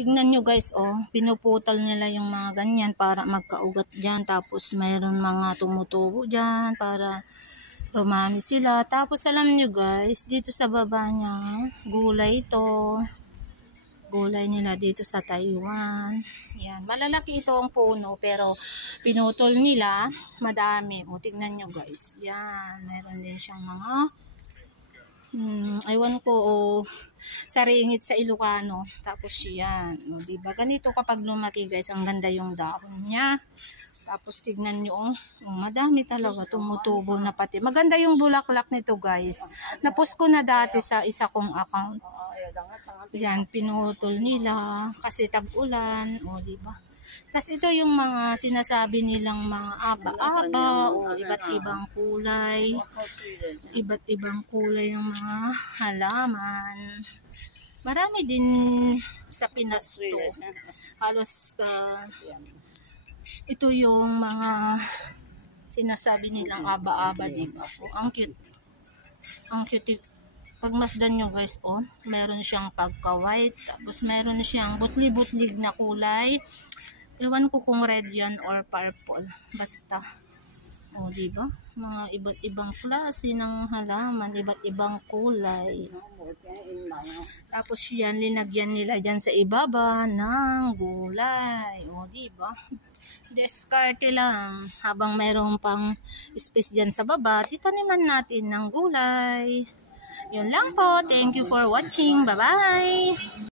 Tignan nyo guys, oh, pinuputol nila yung mga ganyan para magkaugat dyan. Tapos mayroon mga tumutubo dyan para rumami sila. Tapos alam nyo guys, dito sa baba niya, gulay ito. Gulay nila dito sa Taiwan. Yan, malalaki ito ang puno pero pinutol nila, madami. O, tignan nyo guys. Yan, meron din siyang mga aywan ko, saringit sa Ilocano. Tapos yan, o, diba? Ganito kapag lumaki guys, ang ganda yung dahon niya. Tapos tignan nyo, madami talaga tumutubo na pati. Maganda yung bulaklak nito guys. Napost ko na dati sa isa kong account. Yan, pinutol nila kasi tag-ulan, o diba? Tapos ito yung mga sinasabi nilang mga aba-aba o iba't ibang kulay. Iba't ibang kulay ng mga halaman. Marami din sa Pinas to. Halos ito yung mga sinasabi nilang aba-aba, diba? O, ang cute. Ang cute. Pagmasdan nyo guys, oh, meron siyang pagka-white, tapos meron siyang butli-butlig na kulay. Ewan ko kung red yan or purple. Basta. O, diba? Mga iba't ibang klase ng halaman, iba't ibang kulay. Tapos yan, linagyan nila dyan sa ibaba ng gulay. O, diba? Diskarte lang. Habang mayroong pang space dyan sa baba, titaniman natin ng gulay. Yun lang po. Thank you for watching. Bye-bye!